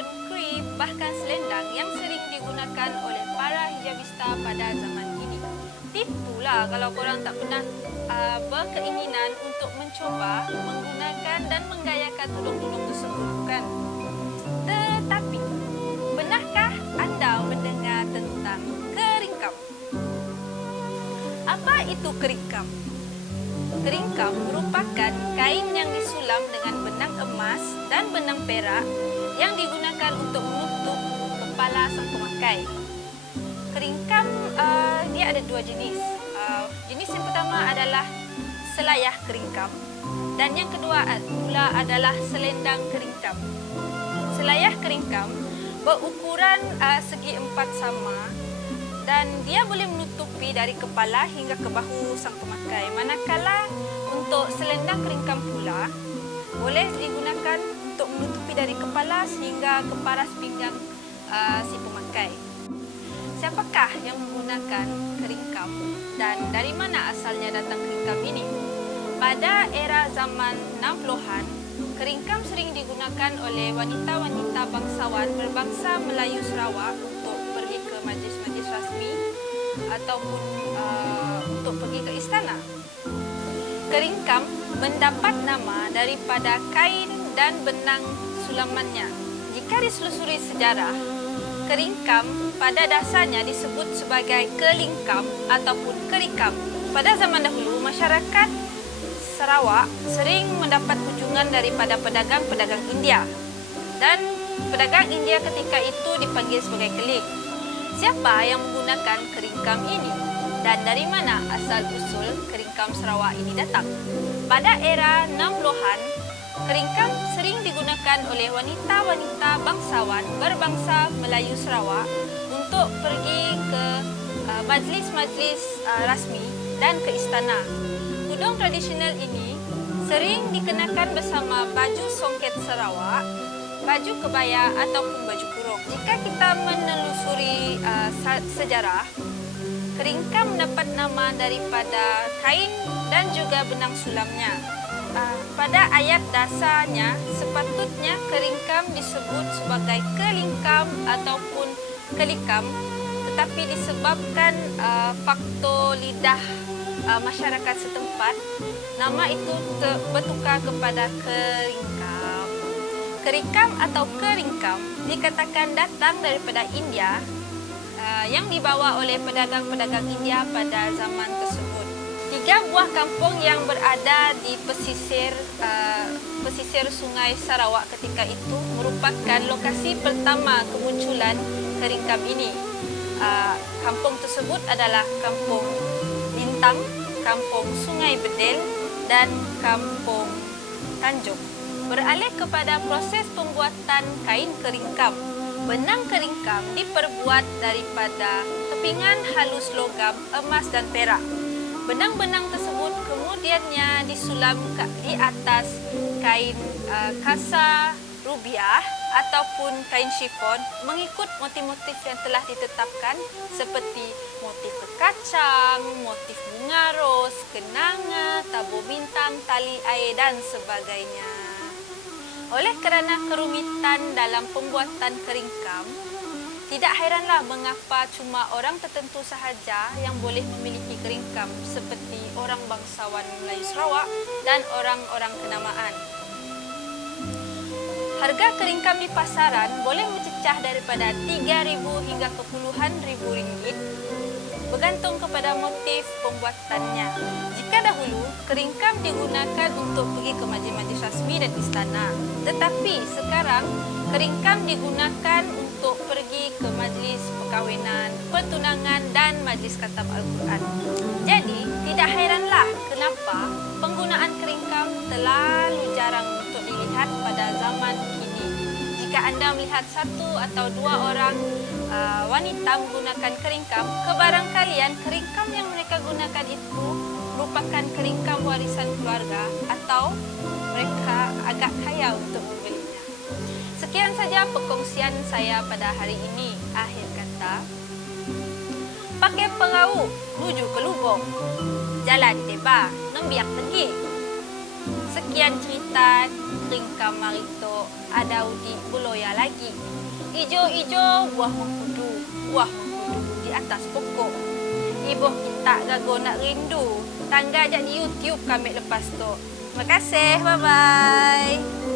chiffon, krip, bahkan selendang yang sering digunakan oleh para hijabista pada zaman ini. Itulah kalau korang tak pernah berkeinginan untuk mencoba menggunakan dan menggayakan tudung-tudung tersebut, bukan? Tetapi, pernahkah anda mendengar tentang keringkam? Apa itu keringkam? Keringkam merupakan kain yang disulam dengan benang emas dan benang perak yang digunakan untuk menutup kepala sang pemakai. Keringkam dia ada dua jenis. Jenis yang pertama adalah selayah keringkam dan yang kedua pula adalah selendang keringkam. Selayah keringkam berukuran segi empat sama dan dia boleh menutupi dari kepala hingga ke bahu sang pemakai. Manakala untuk selendang keringkam pula boleh digunakan untuk menutupi dari kepala sehingga ke paras pinggang si pemakai. Siapakah yang menggunakan keringkam dan dari mana asalnya datang keringkam ini? Pada era zaman 60-an, keringkam sering digunakan oleh wanita-wanita bangsawan berbangsa Melayu Sarawak untuk pergi ke majlis-majlis rasmi ataupun untuk pergi ke istana. Keringkam mendapat nama daripada kain dan benang sulamannya. Jika diselusuri sejarah, keringkam pada dasarnya disebut sebagai kelingkam ataupun kerikam. Pada zaman dahulu, masyarakat Sarawak sering mendapat kunjungan daripada pedagang-pedagang India dan pedagang India ketika itu dipanggil sebagai keling. Siapa yang menggunakan keringkam ini dan dari mana asal-usul keringkam Sarawak ini datang? Pada era 60-an, keringkam sering digunakan oleh wanita-wanita bangsawan berbangsa Melayu Sarawak untuk pergi ke majlis-majlis rasmi dan ke istana. Tudung tradisional ini sering dikenakan bersama baju songket Sarawak, baju kebaya ataupun baju kurung. Jika kita menelusuri sejarah, keringkam mendapat nama daripada kain dan juga benang sulamnya. Pada ayat dasarnya, sepatutnya keringkam disebut sebagai kelingkam ataupun kelikam, tetapi disebabkan faktor lidah masyarakat setempat, nama itu bertukar kepada keringkam. Kerikam atau keringkam dikatakan datang daripada India yang dibawa oleh pedagang-pedagang India pada zaman tersebut. 3 buah kampung yang berada di pesisir Sungai Sarawak ketika itu merupakan lokasi pertama kemunculan keringkam ini. Kampung tersebut adalah Kampung Lintang, Kampung Sungai Bedil dan Kampung Tanjung. Beralih kepada proses pembuatan kain keringkam. Benang keringkam diperbuat daripada kepingan halus logam, emas dan perak. Benang-benang tersebut kemudiannya disulam di atas kain kasa rubiah ataupun kain chiffon mengikut motif-motif yang telah ditetapkan seperti motif kacang, motif bunga ros, kenanga, tabur bintang, tali air dan sebagainya. Oleh kerana kerumitan dalam pembuatan keringkam, tidak hairanlah mengapa cuma orang tertentu sahaja yang boleh memiliki keringkam seperti orang bangsawan Melayu Sarawak dan orang-orang kenamaan. Harga keringkam di pasaran boleh mencecah daripada 3,000 hingga ke puluhan ribu ringgit bergantung kepada motif pembuatannya. Jika dahulu, keringkam digunakan untuk pergi ke majlis-majlis rasmi dan istana. Tetapi sekarang, keringkam digunakan untuk pergi ke majlis perkahwinan, pertunangan dan majlis khatam Al-Quran. Jadi, tidak hairanlah kenapa penggunaan keringkam terlalu jarang untuk dilihat pada zaman kini. Jika anda melihat 1 atau 2 orang wanita menggunakan keringkam, kebarangkalian keringkam yang mereka gunakan itu merupakan keringkam warisan keluarga atau mereka agak kaya untuk membelinya. Sekian saja perkongsian saya pada hari ini. Akhir kata, pakai perahu menuju ke lubung, jalan tebak nembiak pergi. Sekian cerita keringkam Marito ada di Buloya lagi. Ijo-ijo buah mengkudu di atas pokok. Ibu kita gago nak rindu. Tangga aja di YouTube kami lepas tu. Terima kasih. Bye-bye.